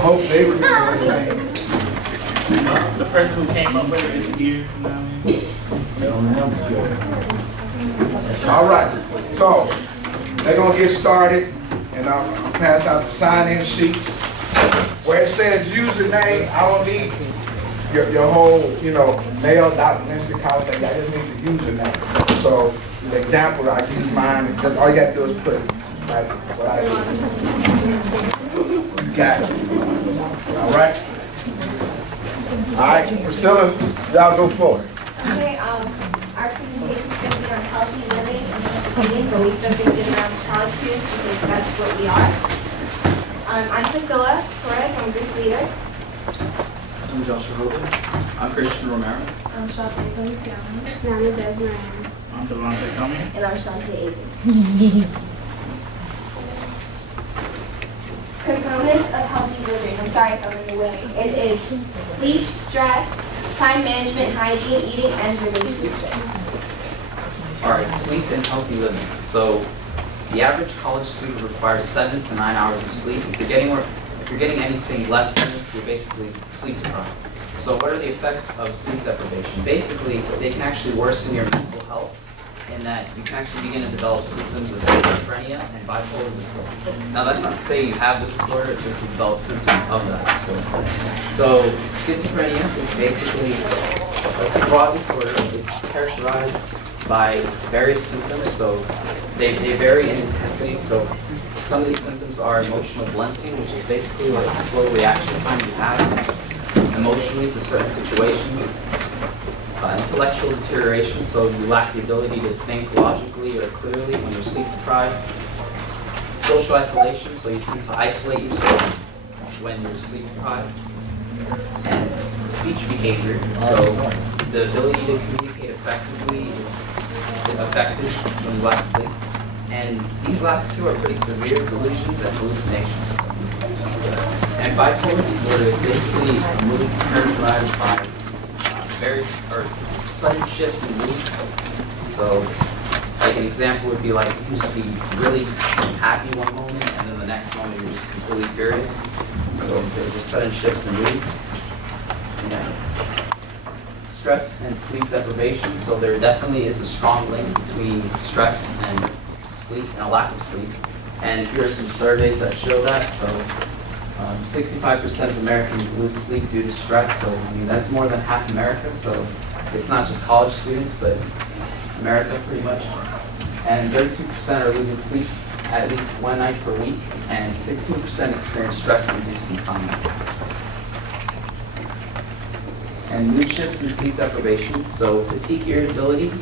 hope they remember everything. The person who came up with it is here. You know what I mean? They don't have skill. All right, so they're gonna get started, and I'll pass out the sign-in sheets. Where it says username, I don't need your whole, mail, Dr. Ministry College thing. I just need the username. So the example, I use mine. It's just, all you gotta do is put like what I do. You got it. All right. All right, Priscilla, y'all go forward. Okay, our presentation is going to be on healthy living and entertaining, but we focus in on college students because that's what we are. I'm Priscilla Torres, I'm a group leader. I'm Joshua Hogan. I'm Christian Romero. I'm Shantae Feliciano. And I'm Desmond. I'm Devontae Cummings. And I'm Shantae Avens. Components of healthy living. I'm sorry if I'm in the way. It is sleep, stress, time management, hygiene, eating, and relationships. All right, sleep and healthy living. So, the average college student requires 7 to 9 hours of sleep. If you're getting anything less than this, you're basically sleep deprived. So, what are the effects of sleep deprivation? Basically, they can actually worsen your mental health in that you can actually begin to develop symptoms of schizophrenia and bipolar disorder. Now, that's not to say you have the disorder, it's just you develop symptoms of that disorder. So, schizophrenia is basically, it's a broad disorder. It's characterized by various symptoms, so they vary in intensity. So, some of these symptoms are emotional blunting, which is basically a slow reaction time you have emotionally to certain situations. Intellectual deterioration, so you lack the ability to think logically or clearly when you're sleep deprived. Social isolation, so you tend to isolate yourself when you're sleep deprived. And speech behavior, so the ability to communicate effectively is affected when you lack sleep. And these last two are pretty severe: delusions and hallucinations. And bipolar disorder is basically a mood characterized by various or sudden shifts in moods. So, like an example would be like you can just be really happy one moment, and then the next moment you're just completely furious. So they're just sudden shifts in moods. Yeah. Stress and sleep deprivation. So there definitely is a strong link between stress and sleep and a lack of sleep. And here are some surveys that show that. So 65% of Americans lose sleep due to stress. So I mean that's more than half America. So it's not just college students, but America pretty much. And 32% are losing sleep at least one night per week, and 16% experience stress-induced insomnia. And mood shifts and sleep deprivation. So fatigue, irritability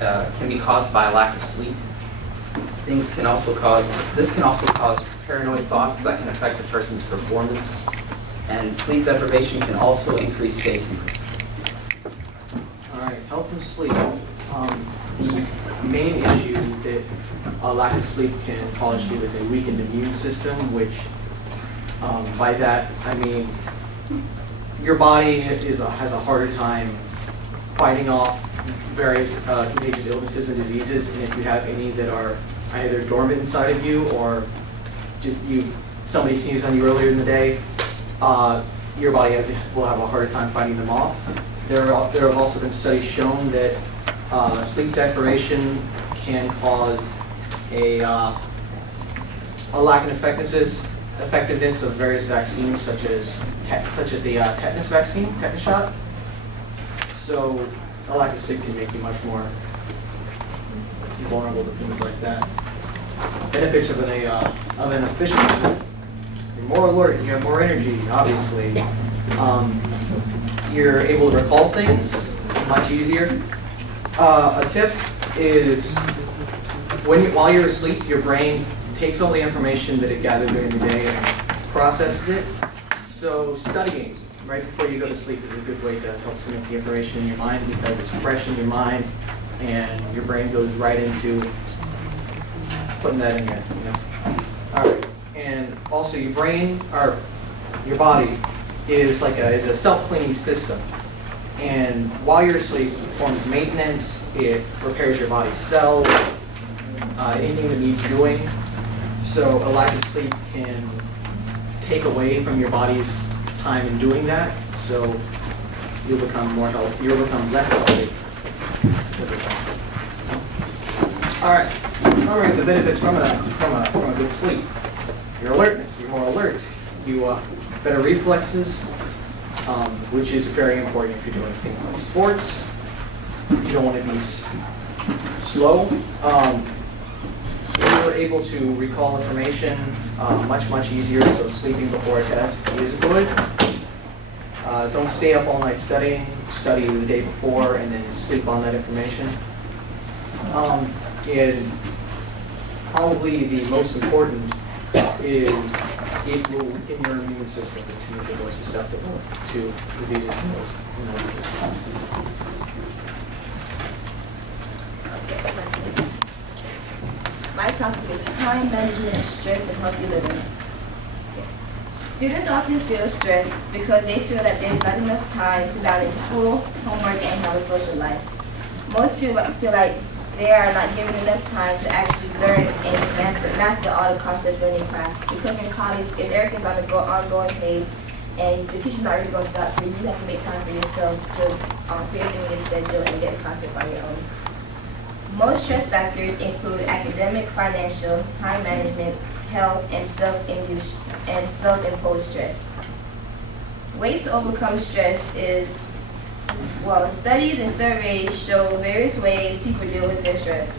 can be caused by a lack of sleep. This can also cause paranoid thoughts that can affect a person's performance. And sleep deprivation can also increase safety risks. All right, health and sleep. The main issue that a lack of sleep can cause you is a weakened immune system, which by that I mean your body has a harder time fighting off various contagious illnesses and diseases, and if you have any that are either dormant inside of you or somebody sneezed on you earlier in the day, your body will have a harder time fighting them off. There have also been studies shown that sleep deprivation can cause a lack of effectiveness of various vaccines, such as the tetanus vaccine, tetanus shot. So a lack of sleep can make you much more vulnerable to things like that. Benefits of an efficient sleep: you're more alert, you have more energy, obviously. You're able to recall things much easier. A tip is while you're asleep, your brain takes all the information that it gathered during the day and processes it. So studying right before you go to sleep is a good way to help cement the information in your mind, because it's fresh in your mind and your brain goes right into putting that in there. All right, and also your brain or your body is a self-cleaning system. And while you're asleep, it performs maintenance, it repairs your body's cells, anything that needs doing. So a lack of sleep can take away from your body's time in doing that, so you'll become less healthy because of that. All right, summary of the benefits from a good sleep. Your alertness, you're more alert. You better reflexes, which is very important if you're doing things like sports. You don't want to be slow. You're able to recall information much easier, so sleeping before a test is good. Don't stay up all night studying. Study the day before and then sleep on that information. And probably the most important is it will weaken your immune system to make it more susceptible to diseases in those systems. My topic is time management, stress, and healthy living. Students often feel stressed because they feel that there's not enough time to balance school, homework, and have a social life. Most feel like they are not given enough time to actually learn and master all the concepts learning class. Because in college, if everything's on the ongoing pace and the teacher's not really going to stop for you, you have to make time for yourself to create in your schedule and get the concept on your own. Most stress factors include academic, financial, time management, health, and self-imposed stress. Ways to overcome stress is, studies and surveys show various ways people deal with their stress.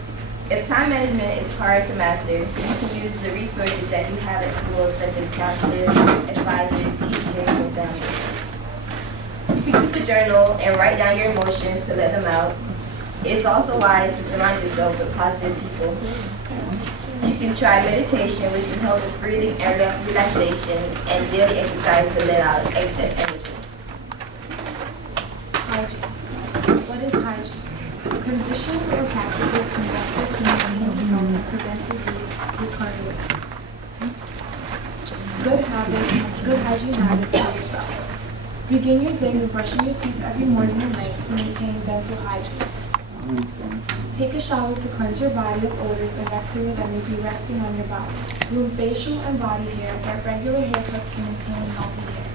If time management is hard to master, you can use the resources that you have at school, such as counselors, advisors, teachers, and families. You can keep a journal and write down your emotions to let them out. It's also wise to surround yourself with positive people. You can try meditation, which can help with breathing and relaxation, and daily exercise to let out excess energy. Hygiene. What is hygiene? A condition or practices conducted to maintain health and prevent disease through cleanliness. Good hygiene habits for yourself. Begin your day with brushing your teeth every morning and night to maintain dental hygiene. Take a shower to cleanse your body of odors and bacteria that may be resting on your body. Groom facial and body hair. Get regular haircuts to maintain healthy hair.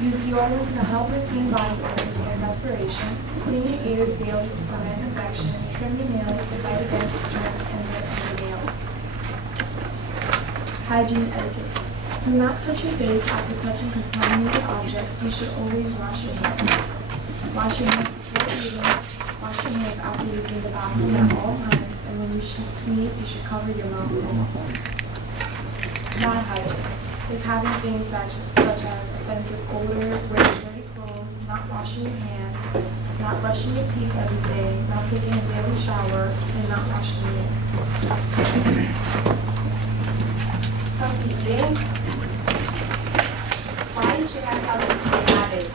Use deodorant to help retain body odors and respiration. Clean your ears daily to prevent infection. Trim your nails to fight against germs and dirt on your nail. Hygiene etiquette. Do not touch your face after touching contaminated objects. You should always wash your hands. Wash your hands before eating. Wash your hands after using the bathroom at all times, and when you sneeze, you should cover your mouth with alcohol. Bad hygiene is having things such as offensive odor, wearing dirty clothes, not washing your hands, not brushing your teeth every day, not taking a daily shower, and not washing your hair. Healthy eating. Why you should have healthy eating habits?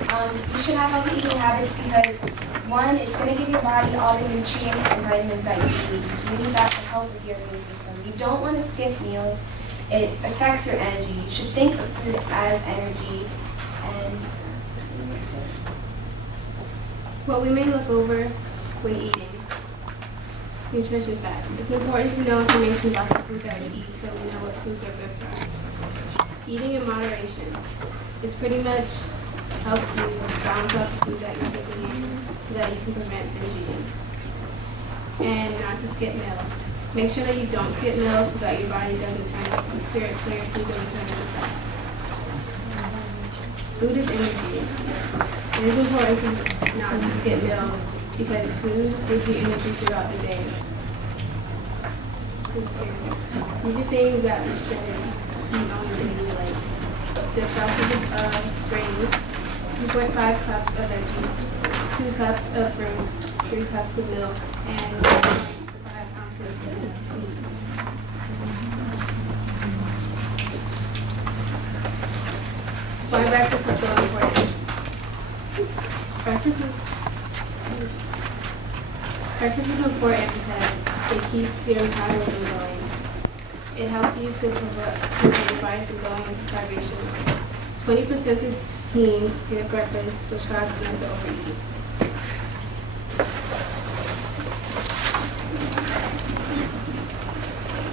You should have healthy eating habits because one, it's going to give your body all the nutrients and vitamins that you need. You need that to help with your immune system. You don't want to skip meals. It affects your energy. You should think of food as energy. And what we may look over when eating. Nutrition facts. It's important to know information about the food that we eat so we know what foods are good for us. Eating in moderation. It's pretty much helps you balance out the food that you're taking in so that you can prevent binge eating. And not to skip meals. Make sure that you don't skip meals so that your body doesn't turn so your food doesn't turn into fat. Food is energy. It is important to not to skip meals because food gives you energy throughout the day. These are things that we should eat on the daily, like 6 ounces of grains, 2.5 cups of veggies, 2 cups of fruits, 3 cups of milk, and 5 ounces of seeds. Why breakfast is so important? Breakfast is important because it keeps your metabolism going. It helps you to prevent your body from going into starvation. 20% of teens skip breakfast, which causes them to overeat.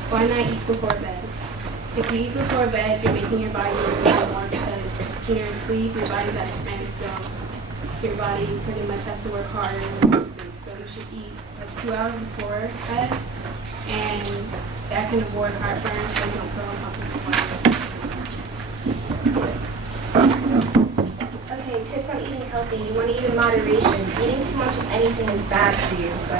Why not eat before bed? If you eat before bed, you're making your body work a lot more because when you're asleep, your body's at its end, so your body pretty much has to work harder than when you sleep. So you should eat like 2 hours before bed, and that can avoid heartburn so you don't feel uncomfortable while Okay, tips on eating healthy. You want to eat in moderation. Eating too much of anything is bad for you, so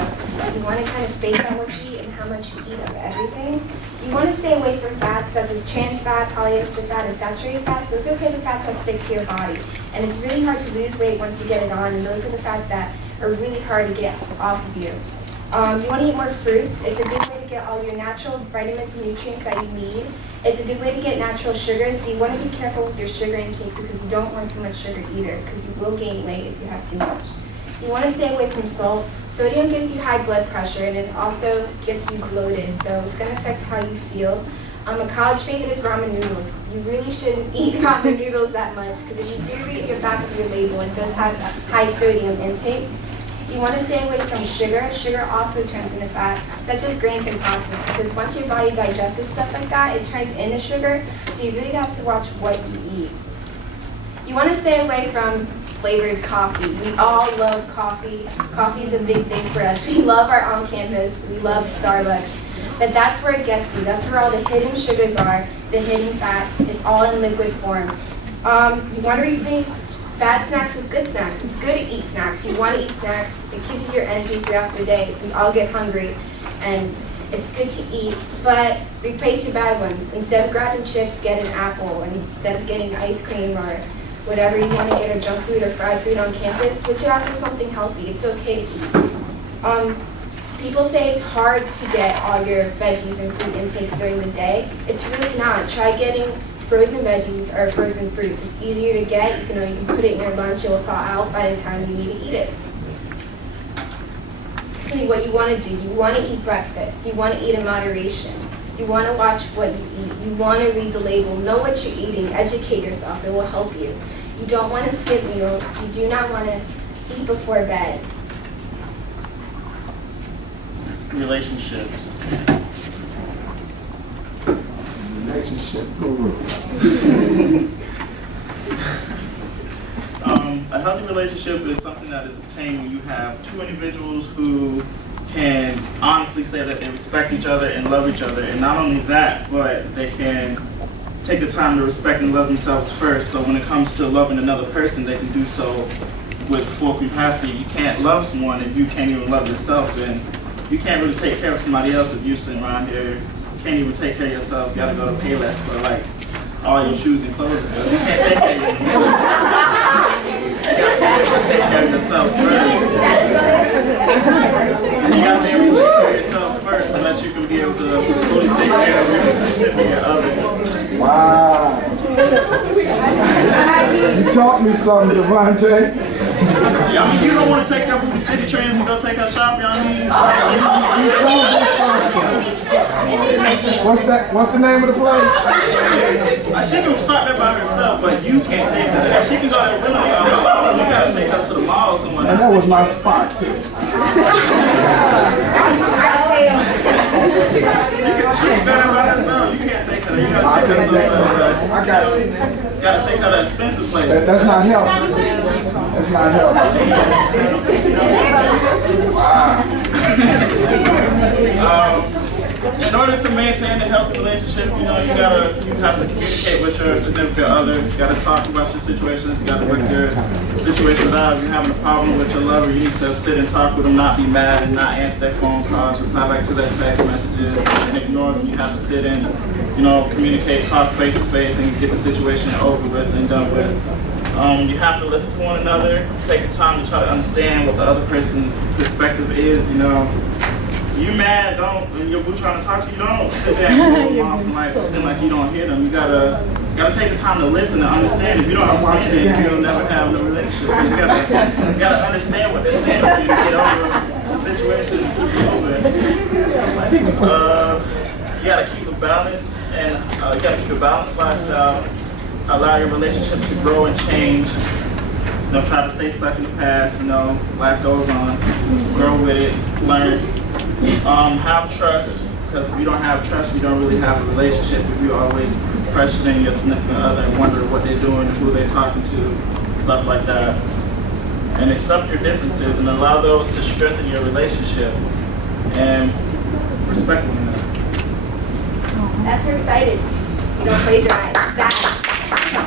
you want to kind of space out what you eat and how much you eat of everything. You want to stay away from fats such as trans fat, polyester fat, and saturated fats. Those are the type of fats that stick to your body, and it's really hard to lose weight once you get it on, and those are the fats that are really hard to get off of you. You want to eat more fruits. It's a good way to get all your natural vitamins and nutrients that you need. It's a good way to get natural sugars, but you want to be careful with your sugar intake because you don't want too much sugar either, because you will gain weight if you have too much. You want to stay away from salt. Sodium gives you high blood pressure, and it also gets you bloated, so it's going to affect how you feel. A college favorite is ramen noodles. You really shouldn't eat ramen noodles that much, because if you do read your back of your label, it does have a high sodium intake. You want to stay away from sugar. Sugar also turns into fat, such as grains and pastas, because once your body digests stuff like that, it turns into sugar, so you really have to watch what you eat. You want to stay away from flavored coffee. We all love coffee. Coffee is a big thing for us. We love our on-campus. We love Starbucks. But that's where it gets you. That's where all the hidden sugars are, the hidden fats. It's all in liquid form. You want to replace bad snacks with good snacks. It's good to eat snacks. You want to eat snacks. It gives you your energy throughout the day. We all get hungry, and it's good to eat, but replace your bad ones. Instead of grabbing chips, get an apple. And instead of getting ice cream or whatever you want to get, or junk food or fried food on campus, switch it out for something healthy. It's okay to eat. People say it's hard to get all your veggies and fruit intakes during the day. It's really not. Try getting frozen veggies or frozen fruits. It's easier to get. You can put it in your lunch. It will thaw out by the time you need to eat it. So what you want to do, you want to eat breakfast. You want to eat in moderation. You want to watch what you eat. You want to read the label. Know what you're eating. Educate yourself. It will help you. You don't want to skip meals. You do not want to eat before bed. Relationships. Relationship guru. A healthy relationship is something that is obtained when you have two individuals who can honestly say that they respect each other and love each other. And not only that, but they can take the time to respect and love themselves first. So when it comes to loving another person, they can do so with full capacity. You can't love someone if you can't even love yourself. And you can't really take care of somebody else if you're sitting around here. You can't even take care of yourself. You gotta go to Payless for like all your shoes and clothes and stuff. You can't take care of yourself. You gotta take care of yourself first. You gotta be able to take care of yourself first so that you can be able to fully take care of your significant other. Wow. You taught me something, Devontae. Yeah, I mean, you don't want to take her to the city trains to go take her shopping. I mean, What's the name of the place? she can start there by herself, but you can't take her there. She can go there willingly on her own. You gotta take her to the mall somewhere. And that was my spot too. She can go there by herself. You can't take her there. You gotta take her somewhere. I got you. You gotta take her to an expensive place. That's not healthy. That's not healthy. Wow. In order to maintain a healthy relationship, you have to communicate with your significant other. You gotta talk about your situations. You gotta work your situations out. If you're having a problem with your lover, you need to sit and talk with them, not be mad and not answer their phone calls, reply back to their text messages, and ignore them. You have to sit and, communicate, talk face to face, and get the situation over with and done with. You have to listen to one another. Take the time to try to understand what the other person's perspective is. You mad, when your boo trying to talk to you, don't sit there and go off and pretend like you don't hear them. You gotta take the time to listen and understand. If you don't understand it, you'll never have no relationship. You gotta understand what they're saying for you to get over the situation and keep it over. You gotta keep it balanced, and you gotta keep a balanced lifestyle. Allow your relationship to grow and change. Try to stay stuck in the past. Life goes on. Grow with it. Learn. Have trust, because if you don't have trust, you don't really have a relationship. If you're always questioning your significant other and wondering what they're doing, who they're talking to, stuff like that. And accept your differences and allow those to strengthen your relationship and respect one another. That's her excited. You don't plagiarize. That.